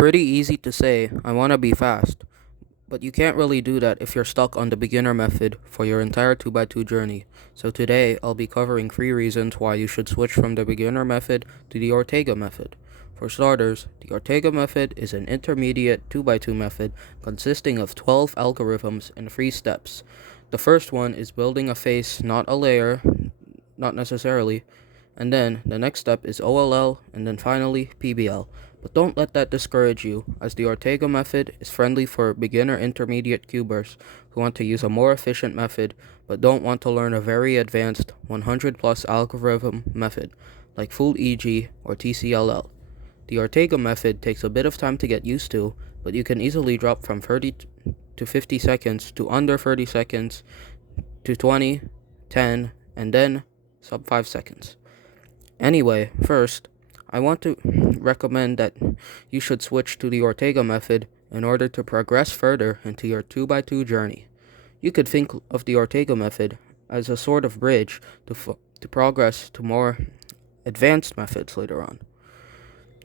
pretty easy to say, I want to be fast, but you can't really do that if you're stuck on the beginner method for your entire 2x2 journey. So today, I'll be covering 3 reasons why you should switch from the beginner method to the Ortega method. For starters, the Ortega method is an intermediate 2x2 method consisting of 12 algorithms and 3 steps. The first one is building a face, not a layer, not necessarily, and then the next step is OLL, and then finally PBL. But don't let that discourage you, as the Ortega method is friendly for beginner intermediate cubers who want to use a more efficient method but don't want to learn a very advanced 100 plus algorithm method like full EG or TCLL. The Ortega method takes a bit of time to get used to, but you can easily drop from 30 to 50 seconds to under 30 seconds to 20, 10, and then sub 5 seconds. Anyway, first, I want to recommend that you should switch to the Ortega method in order to progress further into your 2x2 journey. You could think of the Ortega method as a sort of bridge to progress to more advanced methods later on.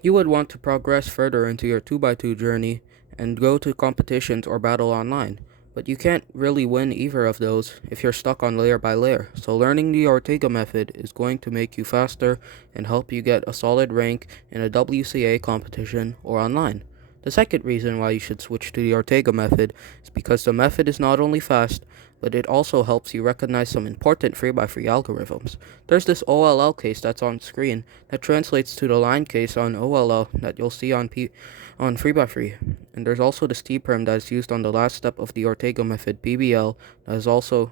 You would want to progress further into your 2x2 journey and go to competitions or battle online, but you can't really win either of those if you're stuck on layer by layer, so learning the Ortega method is going to make you faster and help you get a solid rank in a WCA competition or online. The second reason why you should switch to the Ortega method is because the method is not only fast, but it also helps you recognize some important 3x3 algorithms. There's this OLL case that's on screen that translates to the line case on OLL that you'll see on 3x3. And there's also this TPerm that is used on the last step of the Ortega method, PBL, that is also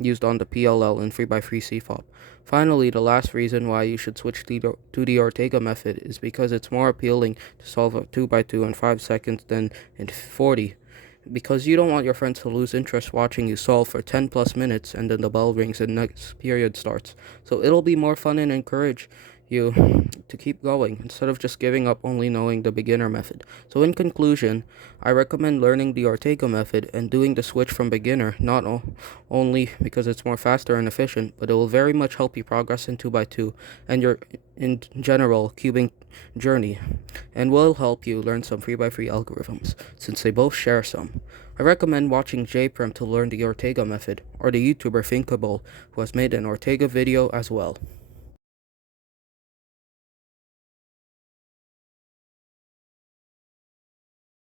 used on the PLL in 3x3 CFOP. Finally, the last reason why you should switch to the Ortega method is because it's more appealing to solve a 2x2 in 5 seconds than in 40. Because you don't want your friends to lose interest watching you solve for 10 plus minutes and then the bell rings and next period starts. So it'll be more fun and encourage you to keep going instead of just giving up only knowing the beginner method. So in conclusion, I recommend learning the Ortega method and doing the switch from beginner, not only because it's more faster and efficient, but it will very much help you progress in 2x2 and your in general cubing journey, and will help you learn some 3x3 algorithms since they both share some. I recommend watching JPerm to learn the Ortega method, or the YouTuber Thinkable, who has made an Ortega video as well.